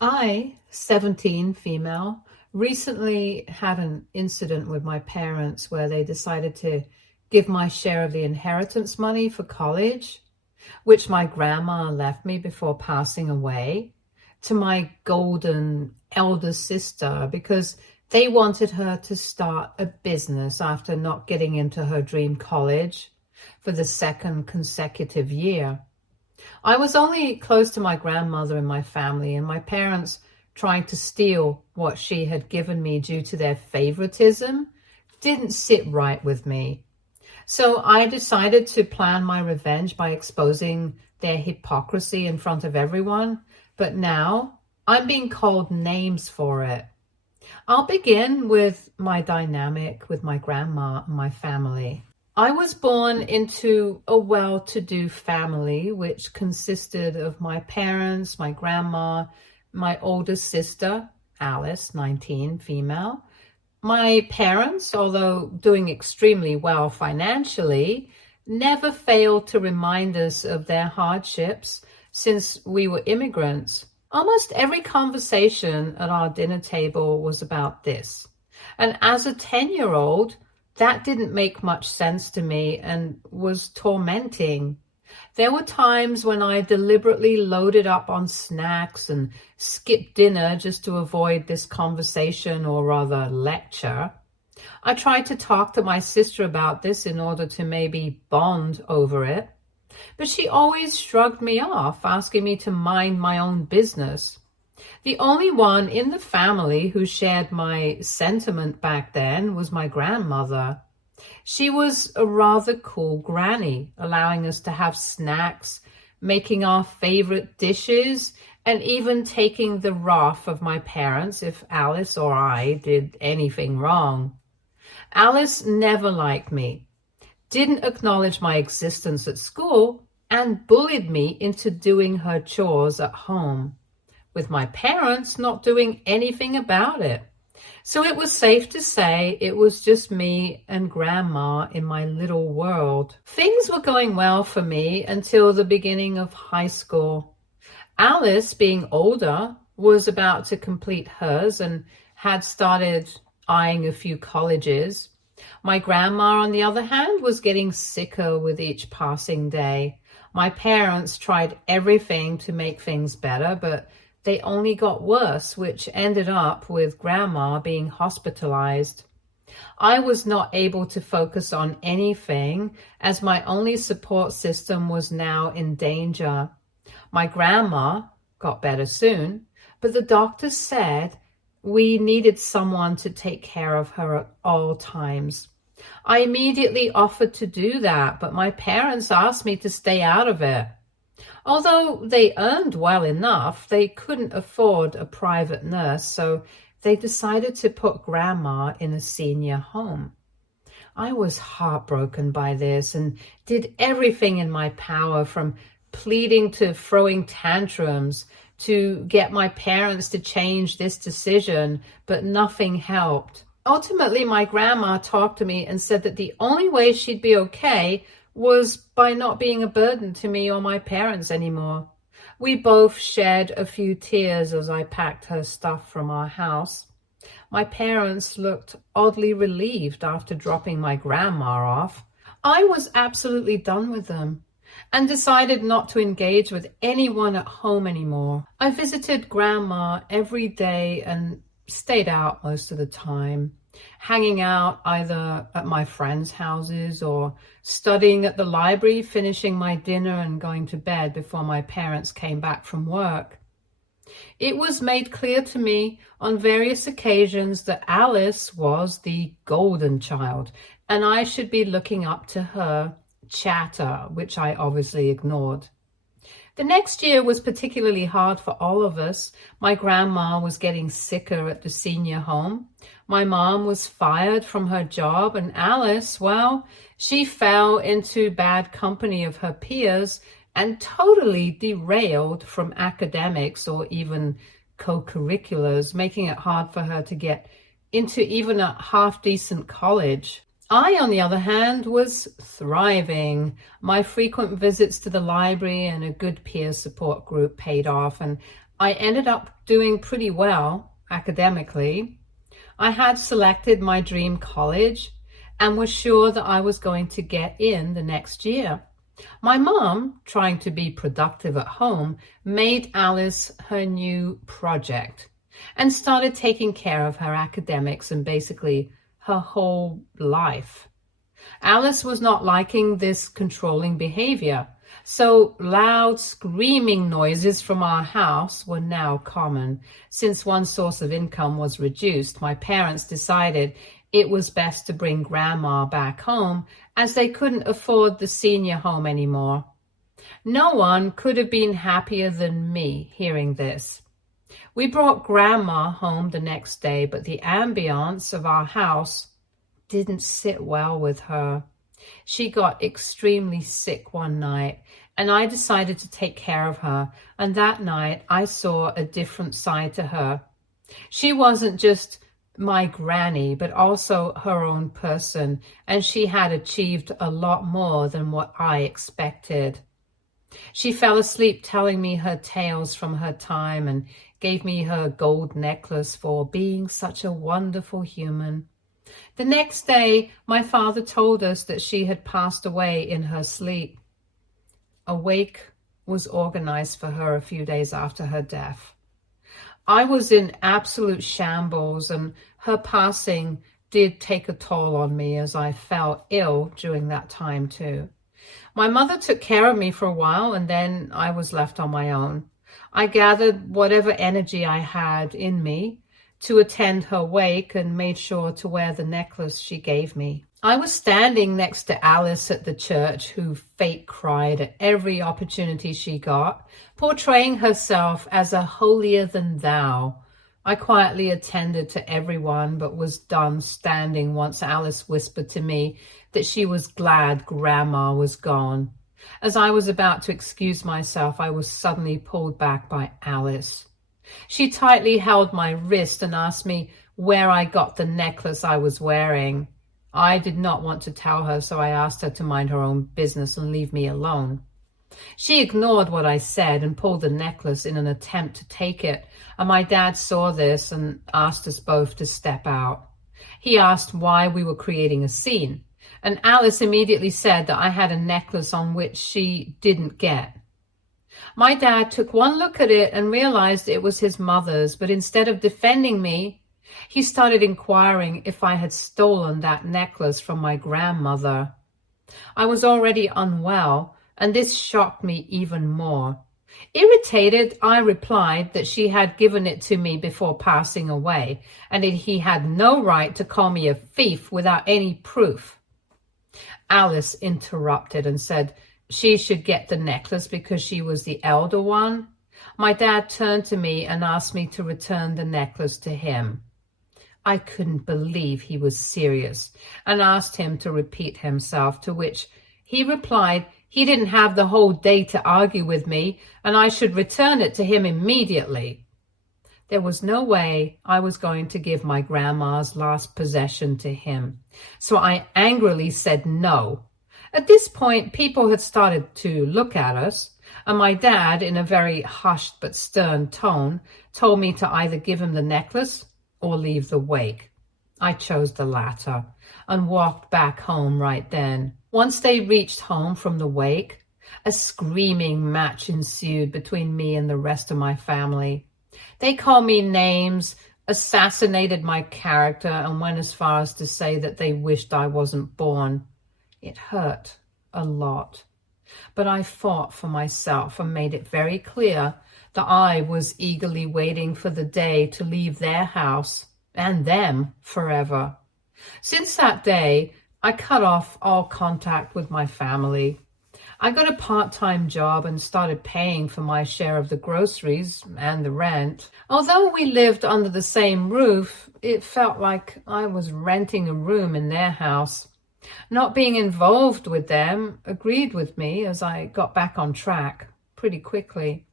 I, 17, female, recently had an incident with my parents where they decided to give my share of the inheritance money for college, which my grandma left me before passing away, to my golden elder sister because they wanted her to start a business after not getting into her dream college for the second consecutive year. I was only close to my grandmother in my family, and my parents trying to steal what she had given me due to their favoritism didn't sit right with me. So I decided to plan my revenge by exposing their hypocrisy in front of everyone, but now I'm being called names for it. I'll begin with my dynamic with my grandma and my family. I was born into a well-to-do family, which consisted of my parents, my grandma, my older sister, Alice, 19, female. My parents, although doing extremely well financially, never failed to remind us of their hardships since we were immigrants. Almost every conversation at our dinner table was about this. And as a 10-year-old, that didn't make much sense to me and was tormenting. There were times when I deliberately loaded up on snacks and skipped dinner just to avoid this conversation, or rather lecture. I tried to talk to my sister about this in order to maybe bond over it, but she always shrugged me off, asking me to mind my own business. The only one in the family who shared my sentiment back then was my grandmother. She was a rather cool granny, allowing us to have snacks, making our favorite dishes, and even taking the wrath of my parents if Alice or I did anything wrong. Alice never liked me, didn't acknowledge my existence at school, and bullied me into doing her chores at home, with my parents not doing anything about it. So it was safe to say it was just me and grandma in my little world. Things were going well for me until the beginning of high school. Alice, being older, was about to complete hers and had started eyeing a few colleges. My grandma, on the other hand, was getting sicker with each passing day. My parents tried everything to make things better, but they only got worse, which ended up with grandma being hospitalized. I was not able to focus on anything as my only support system was now in danger. My grandma got better soon, but the doctor said we needed someone to take care of her at all times. I immediately offered to do that, but my parents asked me to stay out of it. Although they earned well enough, they couldn't afford a private nurse, so they decided to put grandma in a senior home. I was heartbroken by this and did everything in my power, from pleading to throwing tantrums, to get my parents to change this decision, but nothing helped. Ultimately, my grandma talked to me and said that the only way she'd be okay was by not being a burden to me or my parents anymore. We both shed a few tears as I packed her stuff from our house. My parents looked oddly relieved after dropping my grandma off. I was absolutely done with them and decided not to engage with anyone at home anymore. I visited grandma every day and stayed out most of the time, hanging out either at my friends' houses or studying at the library, finishing my dinner and going to bed before my parents came back from work. It was made clear to me on various occasions that Alice was the golden child, and I should be looking up to her chatter, which I obviously ignored. The next year was particularly hard for all of us. My grandma was getting sicker at the senior home. My mom was fired from her job, and Alice, well, she fell into bad company of her peers and totally derailed from academics or even co-curriculars, making it hard for her to get into even a half-decent college. I, on the other hand, was thriving. My frequent visits to the library and a good peer support group paid off, and I ended up doing pretty well academically. I had selected my dream college and was sure that I was going to get in the next year. My mom, trying to be productive at home, made Alice her new project and started taking care of her academics and basically her whole life. Alice was not liking this controlling behavior, so loud screaming noises from our house were now common. Since one source of income was reduced, my parents decided it was best to bring Grandma back home as they couldn't afford the senior home anymore. No one could have been happier than me hearing this. We brought Grandma home the next day, but the ambiance of our house didn't sit well with her. She got extremely sick one night, and I decided to take care of her, and that night I saw a different side to her. She wasn't just my granny, but also her own person, and she had achieved a lot more than what I expected. She fell asleep telling me her tales from her time and gave me her gold necklace for being such a wonderful human. The next day, my father told us that she had passed away in her sleep. A wake was organized for her a few days after her death. I was in absolute shambles, and her passing did take a toll on me as I fell ill during that time too. My mother took care of me for a while, and then I was left on my own. I gathered whatever energy I had in me to attend her wake and made sure to wear the necklace she gave me. I was standing next to Alice at the church, who fake cried at every opportunity she got, portraying herself as a holier-than-thou. I quietly attended to everyone, but was done standing once Alice whispered to me that she was glad Grandma was gone. As I was about to excuse myself, I was suddenly pulled back by Alice. She tightly held my wrist and asked me where I got the necklace I was wearing. I did not want to tell her, so I asked her to mind her own business and leave me alone. She ignored what I said and pulled the necklace in an attempt to take it, and my dad saw this and asked us both to step out. He asked why we were creating a scene, and Alice immediately said that I had a necklace on which she didn't get. My dad took one look at it and realized it was his mother's, but instead of defending me, he started inquiring if I had stolen that necklace from my grandmother. I was already unwell, and this shocked me even more. Irritated, I replied that she had given it to me before passing away, and that he had no right to call me a thief without any proof. Alice interrupted and said she should get the necklace because she was the elder one. My dad turned to me and asked me to return the necklace to him. I couldn't believe he was serious and asked him to repeat himself, to which he replied he didn't have the whole day to argue with me and I should return it to him immediately. There was no way I was going to give my grandma's last possession to him, so I angrily said no. At this point, people had started to look at us, and my dad, in a very hushed but stern tone, told me to either give him the necklace or leave the wake. I chose the latter and walked back home right then. Once they reached home from the wake, a screaming match ensued between me and the rest of my family. They called me names, assassinated my character, and went as far as to say that they wished I wasn't born. It hurt a lot, but I fought for myself and made it very clear that I was eagerly waiting for the day to leave their house and them forever. Since that day, I cut off all contact with my family. I got a part-time job and started paying for my share of the groceries and the rent. Although we lived under the same roof, it felt like I was renting a room in their house. Not being involved with them agreed with me as I got back on track pretty quickly.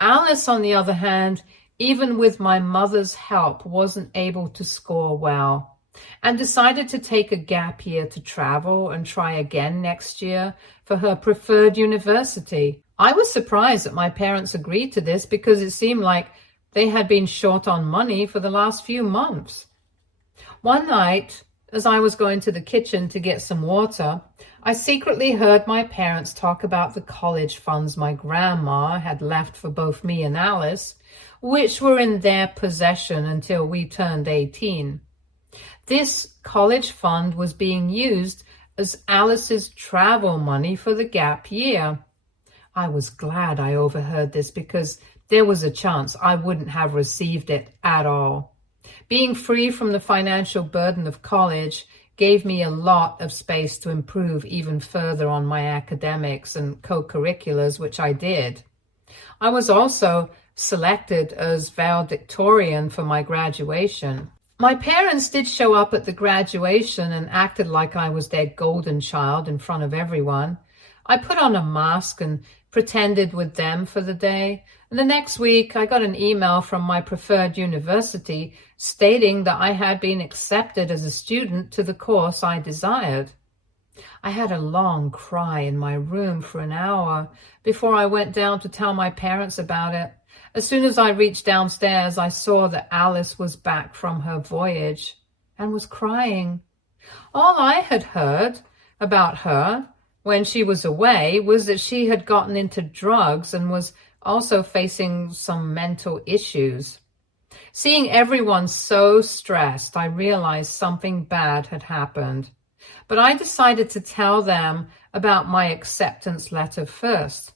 Alice, on the other hand, even with my mother's help, wasn't able to score well and decided to take a gap year to travel and try again next year for her preferred university. I was surprised that my parents agreed to this because it seemed like they had been short on money for the last few months. One night, as I was going to the kitchen to get some water, I secretly heard my parents talk about the college funds my grandma had left for both me and Alice, which were in their possession until we turned 18. This college fund was being used as Alice's travel money for the gap year. I was glad I overheard this because there was a chance I wouldn't have received it at all. Being free from the financial burden of college gave me a lot of space to improve even further on my academics and co-curriculars, which I did. I was also selected as valedictorian for my graduation. My parents did show up at the graduation and acted like I was their golden child in front of everyone. I put on a mask and pretended with them for the day, and the next week I got an email from my preferred university stating that I had been accepted as a student to the course I desired. I had a long cry in my room for an hour before I went down to tell my parents about it. As soon as I reached downstairs, I saw that Alice was back from her voyage and was crying. All I had heard about her when she was away was that she had gotten into drugs and was also facing some mental issues. Seeing everyone so stressed, I realized something bad had happened. But I decided to tell them about my acceptance letter first.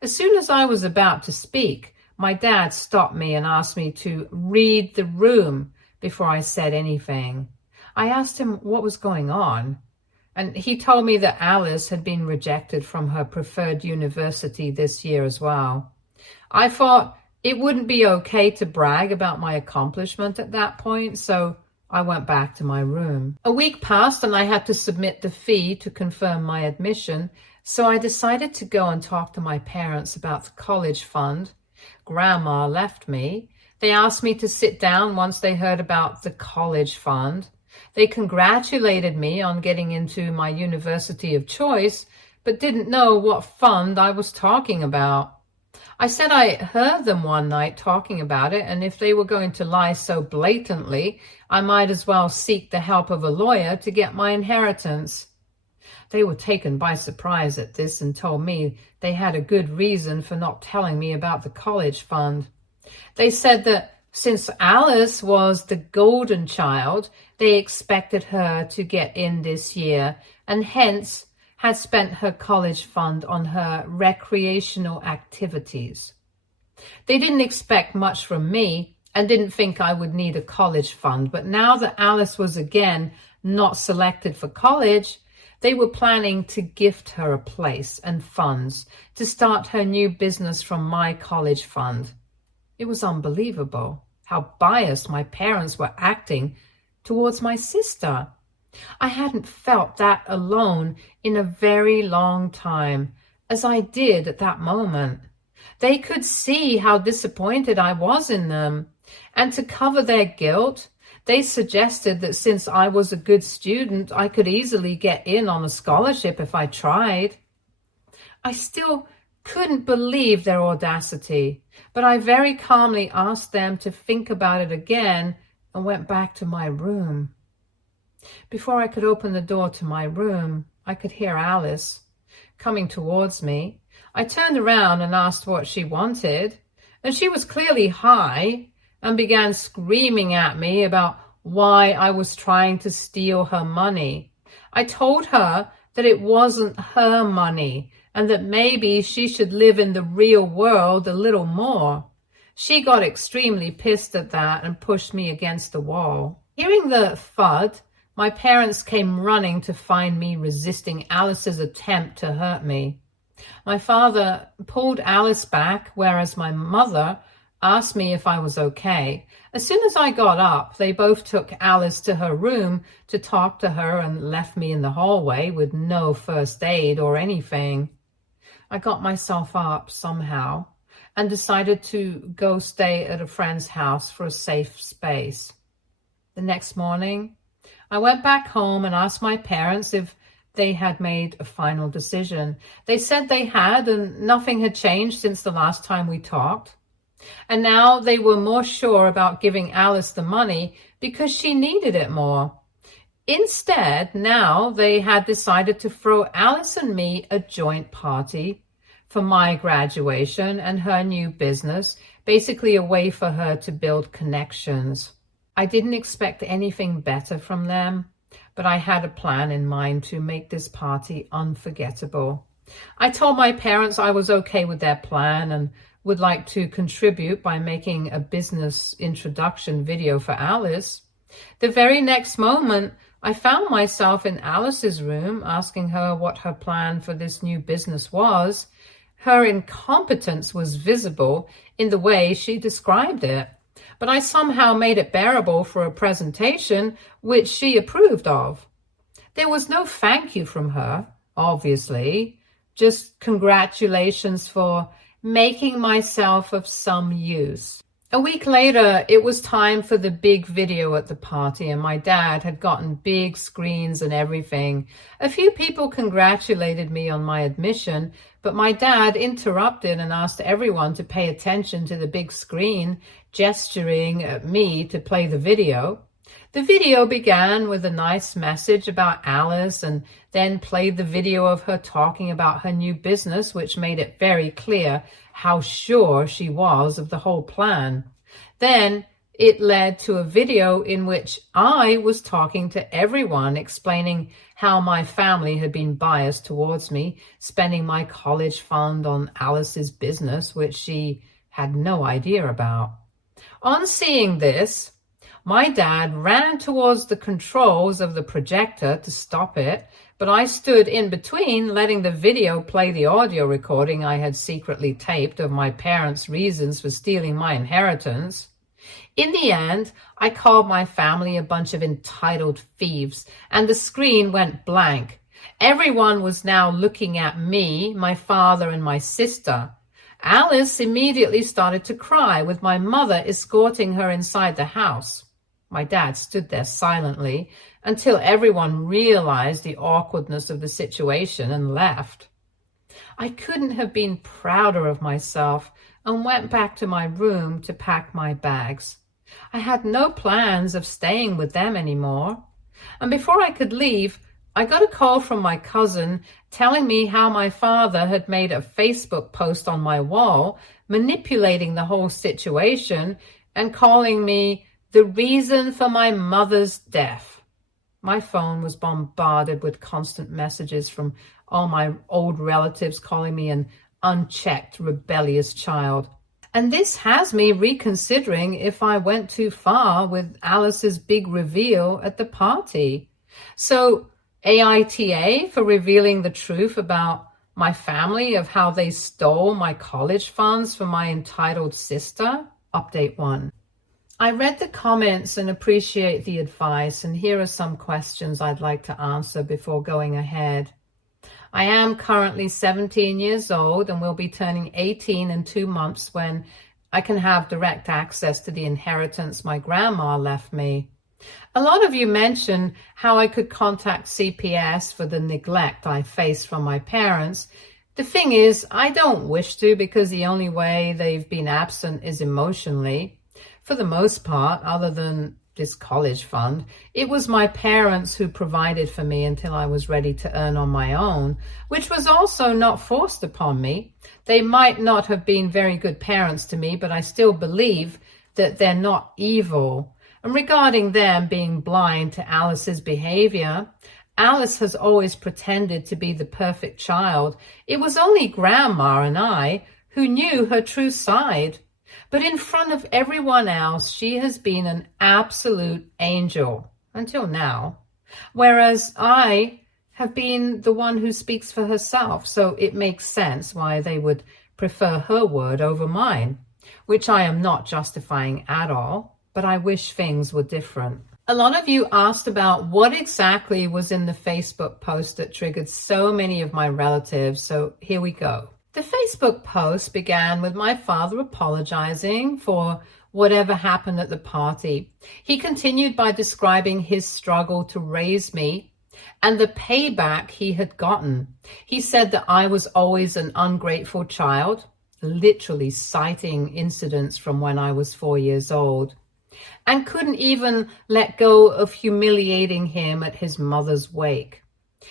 As soon as I was about to speak, my dad stopped me and asked me to read the room before I said anything. I asked him what was going on, and he told me that Alice had been rejected from her preferred university this year as well. I thought it wouldn't be okay to brag about my accomplishment at that point, so I went back to my room. A week passed and I had to submit the fee to confirm my admission, so I decided to go and talk to my parents about the college fund. Grandma left me. They asked me to sit down once they heard about the college fund. They congratulated me on getting into my university of choice, but didn't know what fund I was talking about. I said I heard them one night talking about it, and if they were going to lie so blatantly, I might as well seek the help of a lawyer to get my inheritance. They were taken by surprise at this and told me they had a good reason for not telling me about the college fund. They said that since Alice was the golden child, they expected her to get in this year and hence had spent her college fund on her recreational activities. They didn't expect much from me and didn't think I would need a college fund, but now that Alice was again not selected for college, they were planning to gift her a place and funds to start her new business from my college fund. It was unbelievable how biased my parents were acting towards my sister. I hadn't felt that alone in a very long time, as I did at that moment. They could see how disappointed I was in them, and to cover their guilt, they suggested that since I was a good student, I could easily get in on a scholarship if I tried. I still couldn't believe their audacity, but I very calmly asked them to think about it again and went back to my room. Before I could open the door to my room, I could hear Alice coming towards me. I turned around and asked what she wanted, and she was clearly high and began screaming at me about why I was trying to steal her money. I told her that it wasn't her money and that maybe she should live in the real world a little more. She got extremely pissed at that and pushed me against the wall. Hearing the thud, my parents came running to find me resisting Alice's attempt to hurt me. My father pulled Alice back, whereas my mother asked me if I was okay. As soon as I got up, they both took Alice to her room to talk to her and left me in the hallway with no first aid or anything. I got myself up somehow and decided to go stay at a friend's house for a safe space. The next morning, I went back home and asked my parents if they had made a final decision. They said they had, and nothing had changed since the last time we talked. And now they were more sure about giving Alice the money because she needed it more. Instead, now they had decided to throw Alice and me a joint party for my graduation and her new business, basically a way for her to build connections. I didn't expect anything better from them, but I had a plan in mind to make this party unforgettable. I told my parents I was okay with their plan and would like to contribute by making a business introduction video for Alice. The very next moment, I found myself in Alice's room asking her what her plan for this new business was. Her incompetence was visible in the way she described it, but I somehow made it bearable for a presentation which she approved of. There was no thank you from her, obviously, just congratulations for making myself of some use. A week later, it was time for the big video at the party, and my dad had gotten big screens and everything. A few people congratulated me on my admission, but my dad interrupted and asked everyone to pay attention to the big screen, gesturing at me to play the video. The video began with a nice message about Alice and then played the video of her talking about her new business, which made it very clear how sure she was of the whole plan. Then it led to a video in which I was talking to everyone, explaining how my family had been biased towards me, spending my college fund on Alice's business, which she had no idea about. On seeing this, my dad ran towards the controls of the projector to stop it, but I stood in between, letting the video play the audio recording I had secretly taped of my parents' reasons for stealing my inheritance. In the end, I called my family a bunch of entitled thieves, and the screen went blank. Everyone was now looking at me, my father, and my sister. Alice immediately started to cry, with my mother escorting her inside the house. My dad stood there silently until everyone realized the awkwardness of the situation and left. I couldn't have been prouder of myself and went back to my room to pack my bags. I had no plans of staying with them anymore. And before I could leave, I got a call from my cousin telling me how my father had made a Facebook post on my wall, manipulating the whole situation and calling me the reason for my mother's death. My phone was bombarded with constant messages from all my old relatives calling me an unchecked, rebellious child. And this has me reconsidering if I went too far with Alice's big reveal at the party. So, AITA for revealing the truth about my family, of how they stole my college funds from my entitled sister. Update 1. I read the comments and appreciate the advice, and here are some questions I'd like to answer before going ahead. I am currently 17 years old and will be turning 18 in 2 months when I can have direct access to the inheritance my grandma left me. A lot of you mentioned how I could contact CPS for the neglect I face from my parents. The thing is, I don't wish to, because the only way they've been absent is emotionally. For the most part, other than this college fund, it was my parents who provided for me until I was ready to earn on my own, which was also not forced upon me. They might not have been very good parents to me, but I still believe that they're not evil. And regarding them being blind to Alice's behavior, Alice has always pretended to be the perfect child. It was only Grandma and I who knew her true side. But in front of everyone else, she has been an absolute angel until now, whereas I have been the one who speaks for herself, so it makes sense why they would prefer her word over mine, which I am not justifying at all, but I wish things were different. A lot of you asked about what exactly was in the Facebook post that triggered so many of my relatives, so here we go. The Facebook post began with my father apologizing for whatever happened at the party. He continued by describing his struggle to raise me and the payback he had gotten. He said that I was always an ungrateful child, literally citing incidents from when I was 4 years old, and couldn't even let go of humiliating him at his mother's wake.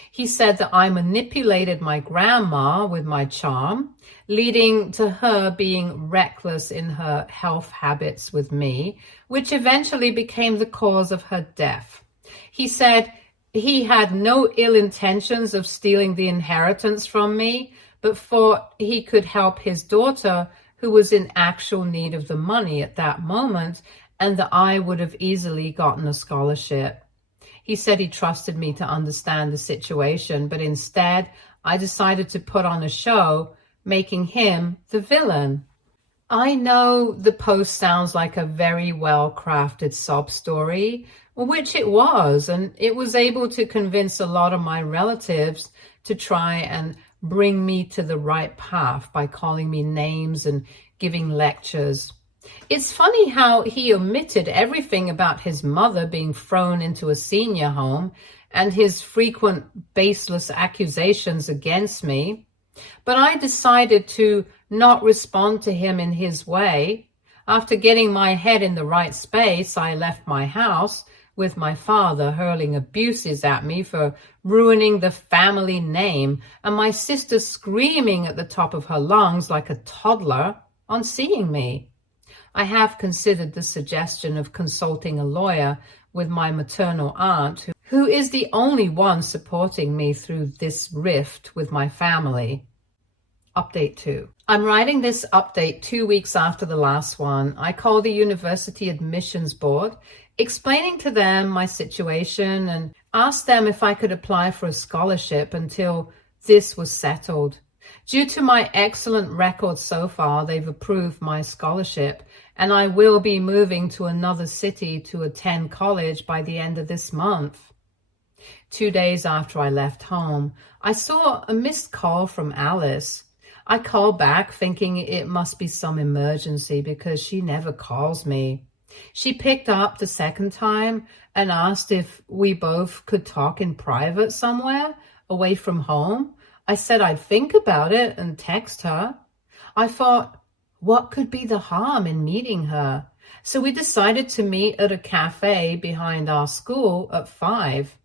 He said that I manipulated my grandma with my charm, leading to her being reckless in her health habits with me, which eventually became the cause of her death. He said he had no ill intentions of stealing the inheritance from me, but thought he could help his daughter, who was in actual need of the money at that moment, and that I would have easily gotten a scholarship. He said he trusted me to understand the situation, but instead I decided to put on a show, making him the villain. I know the post sounds like a very well-crafted sob story, which it was, and it was able to convince a lot of my relatives to try and bring me to the right path by calling me names and giving lectures. It's funny how he omitted everything about his mother being thrown into a senior home and his frequent baseless accusations against me. But I decided to not respond to him in his way. After getting my head in the right space, I left my house with my father hurling abuses at me for ruining the family name, and my sister screaming at the top of her lungs like a toddler on seeing me. I have considered the suggestion of consulting a lawyer with my maternal aunt, who is the only one supporting me through this rift with my family. Update 2. I'm writing this update 2 weeks after the last one. I called the university admissions board, explaining to them my situation and asked them if I could apply for a scholarship until this was settled. Due to my excellent record so far, they've approved my scholarship, and I will be moving to another city to attend college by the end of this month. 2 days after I left home, I saw a missed call from Alice. I called back thinking it must be some emergency because she never calls me. She picked up the second time and asked if we both could talk in private somewhere away from home. I said I'd think about it and text her. I thought, what could be the harm in meeting her? So we decided to meet at a cafe behind our school at 5.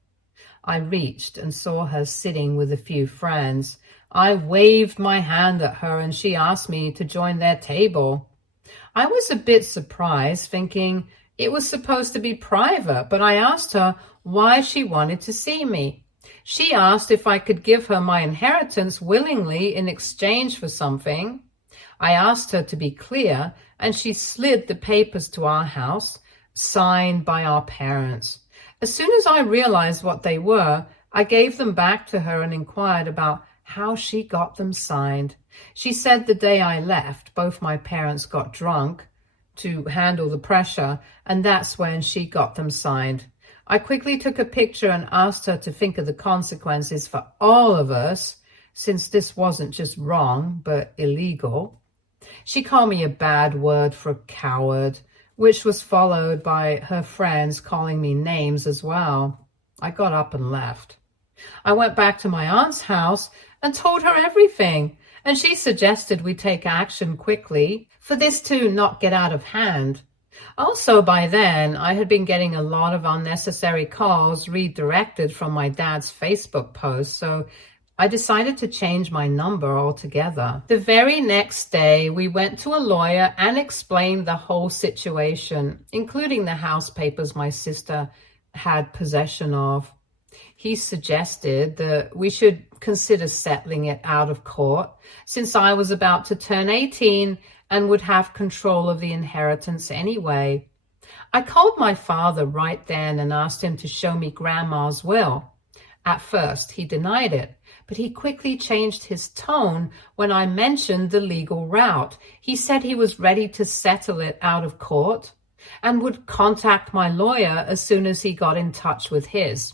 I reached and saw her sitting with a few friends. I waved my hand at her and she asked me to join their table. I was a bit surprised, thinking it was supposed to be private, but I asked her why she wanted to see me. She asked if I could give her my inheritance willingly in exchange for something. I asked her to be clear, and she slid the papers to our house, signed by our parents. As soon as I realized what they were, I gave them back to her and inquired about how she got them signed. She said the day I left, both my parents got drunk to handle the pressure, and that's when she got them signed. I quickly took a picture and asked her to think of the consequences for all of us, since this wasn't just wrong, but illegal. She called me a bad word for a coward, which was followed by her friends calling me names as well. I got up and left. I went back to my aunt's house and told her everything, and she suggested we take action quickly for this to not get out of hand. Also, by then, I had been getting a lot of unnecessary calls redirected from my dad's Facebook posts, so I decided to change my number altogether. The very next day, we went to a lawyer and explained the whole situation, including the house papers my sister had possession of. He suggested that we should consider settling it out of court, since I was about to turn 18 and would have control of the inheritance anyway. I called my father right then and asked him to show me Grandma's will. At first, he denied it, but he quickly changed his tone when I mentioned the legal route. He said he was ready to settle it out of court and would contact my lawyer as soon as he got in touch with his.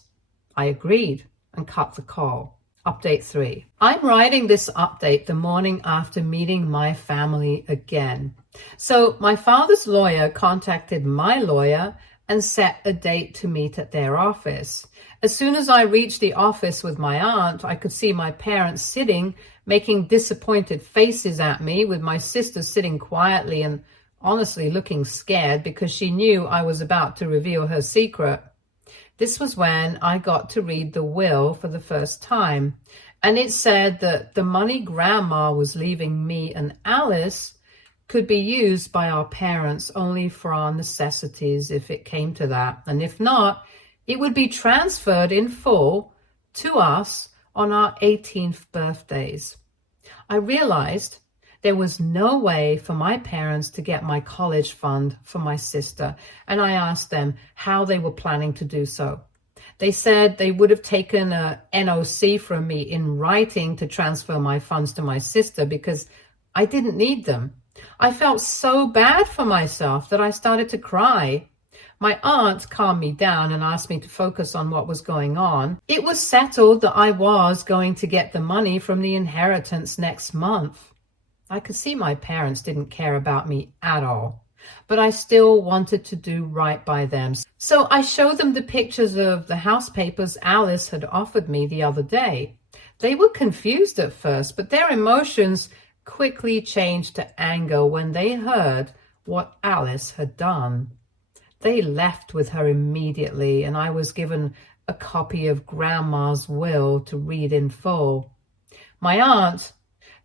I agreed and cut the call. Update 3. I'm writing this update the morning after meeting my family again. So my father's lawyer contacted my lawyer and set a date to meet at their office. As soon as I reached the office with my aunt, I could see my parents sitting, making disappointed faces at me, with my sister sitting quietly and honestly looking scared because she knew I was about to reveal her secret. This was when I got to read the will for the first time, and it said that the money Grandma was leaving me and Alice could be used by our parents only for our necessities if it came to that, and if not, it would be transferred in full to us on our 18th birthdays. I realized there was no way for my parents to get my college fund for my sister, and I asked them how they were planning to do so. They said they would have taken a NOC from me in writing to transfer my funds to my sister because I didn't need them. I felt so bad for myself that I started to cry. My aunt calmed me down and asked me to focus on what was going on. It was settled that I was going to get the money from the inheritance next month. I could see my parents didn't care about me at all, but I still wanted to do right by them. So I showed them the pictures of the house papers Alice had offered me the other day. They were confused at first, but their emotions quickly changed to anger when they heard what Alice had done. They left with her immediately, and I was given a copy of Grandma's will to read in full. My aunt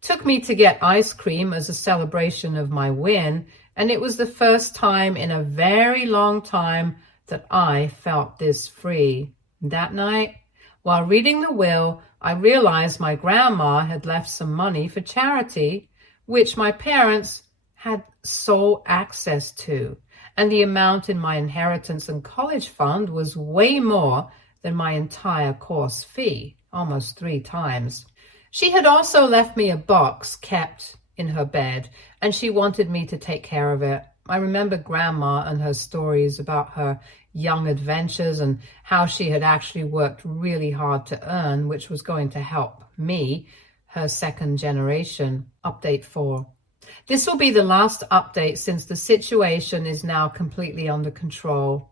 took me to get ice cream as a celebration of my win, and it was the first time in a very long time that I felt this free. That night, while reading the will, I realized my grandma had left some money for charity, which my parents had sole access to, and the amount in my inheritance and college fund was way more than my entire course fee, almost 3 times. She had also left me a box kept in her bed, and she wanted me to take care of it. I remember Grandma and her stories about her young adventures and how she had actually worked really hard to earn, which was going to help me, her second generation. Update 4. This will be the last update since the situation is now completely under control.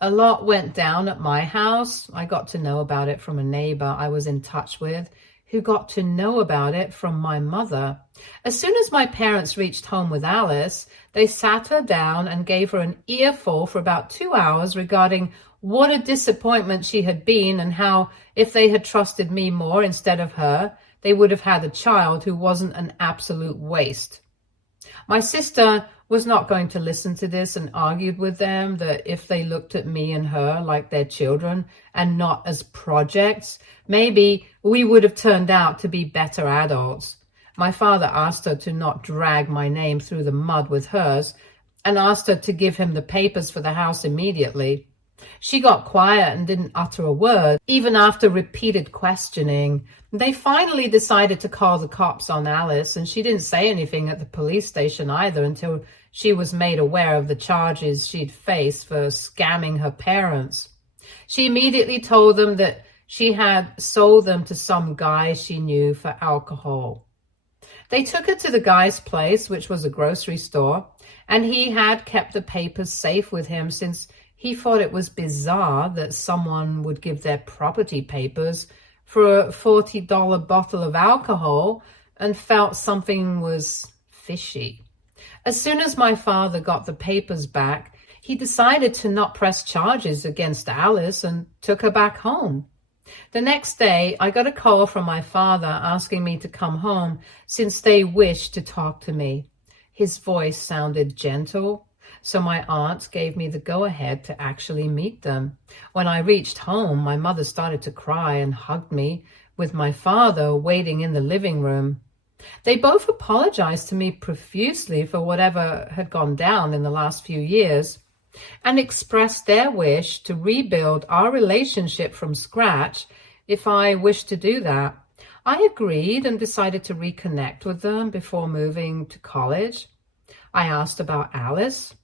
A lot went down at my house. I got to know about it from a neighbor I was in touch with, who got to know about it from my mother. As soon as my parents reached home with Alice, they sat her down and gave her an earful for about 2 hours regarding what a disappointment she had been and how, if they had trusted me more instead of her, they would have had a child who wasn't an absolute waste. My sister was not going to listen to this and argued with them that if they looked at me and her like their children and not as projects, maybe we would have turned out to be better adults. My father asked her to not drag my name through the mud with hers and asked her to give him the papers for the house immediately. She got quiet and didn't utter a word, even after repeated questioning. They finally decided to call the cops on Alice, and she didn't say anything at the police station either until she was made aware of the charges she'd face for scamming her parents. She immediately told them that she had sold them to some guy she knew for alcohol. They took her to the guy's place, which was a grocery store, and he had kept the papers safe with him since he thought it was bizarre that someone would give their property papers for a $40 bottle of alcohol and felt something was fishy. As soon as my father got the papers back, he decided to not press charges against Alice and took her back home. The next day, I got a call from my father asking me to come home since they wished to talk to me. His voice sounded gentle, so my aunt gave me the go-ahead to actually meet them. When I reached home, my mother started to cry and hugged me, with my father waiting in the living room. They both apologized to me profusely for whatever had gone down in the last few years and expressed their wish to rebuild our relationship from scratch if I wished to do that. I agreed and decided to reconnect with them before moving to college. I asked about Alice.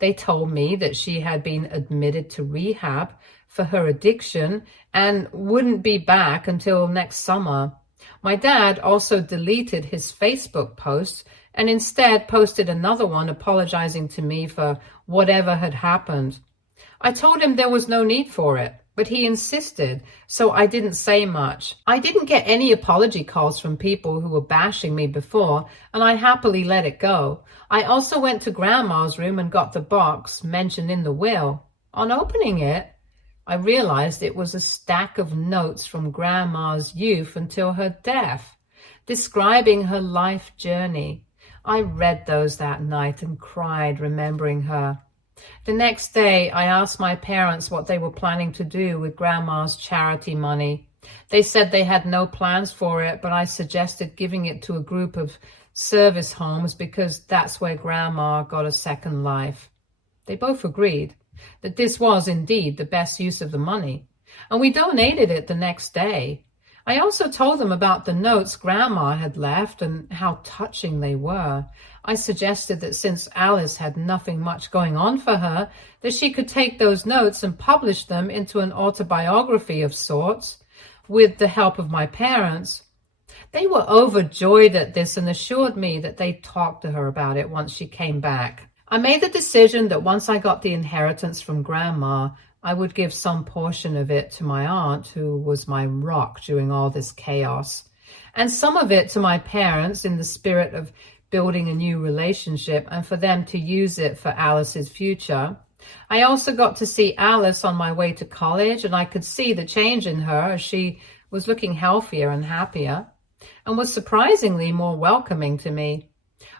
They told me that she had been admitted to rehab for her addiction and wouldn't be back until next summer. My dad also deleted his Facebook post and instead posted another one apologizing to me for whatever had happened. I told him there was no need for it, but he insisted, so I didn't say much. I didn't get any apology calls from people who were bashing me before, and I happily let it go. I also went to Grandma's room and got the box mentioned in the will. On opening it, I realized it was a stack of notes from Grandma's youth until her death, describing her life journey. I read those that night and cried, remembering her. The next day, I asked my parents what they were planning to do with Grandma's charity money. They said they had no plans for it, but I suggested giving it to a group of service homes because that's where Grandma got a second life. They both agreed that this was indeed the best use of the money, and we donated it the next day. I also told them about the notes Grandma had left and how touching they were. I suggested that since Alice had nothing much going on for her, that she could take those notes and publish them into an autobiography of sorts with the help of my parents. They were overjoyed at this and assured me that they'd talk to her about it once she came back. I made the decision that once I got the inheritance from Grandma, I would give some portion of it to my aunt, who was my rock during all this chaos, and some of it to my parents in the spirit of building a new relationship and for them to use it for Alice's future. I also got to see Alice on my way to college, and I could see the change in her as she was looking healthier and happier and was surprisingly more welcoming to me.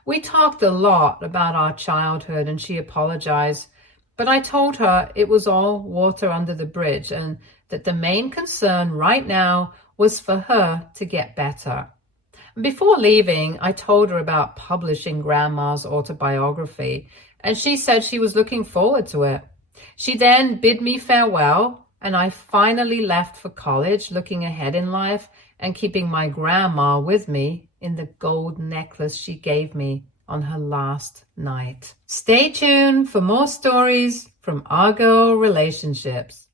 We talked a lot about our childhood and she apologized, but I told her it was all water under the bridge and that the main concern right now was for her to get better. Before leaving, I told her about publishing Grandma's autobiography, and she said she was looking forward to it. She then bid me farewell, and I finally left for college, looking ahead in life and keeping my grandma with me in the gold necklace she gave me on her last night. Stay tuned for more stories from Our Girl Relationships.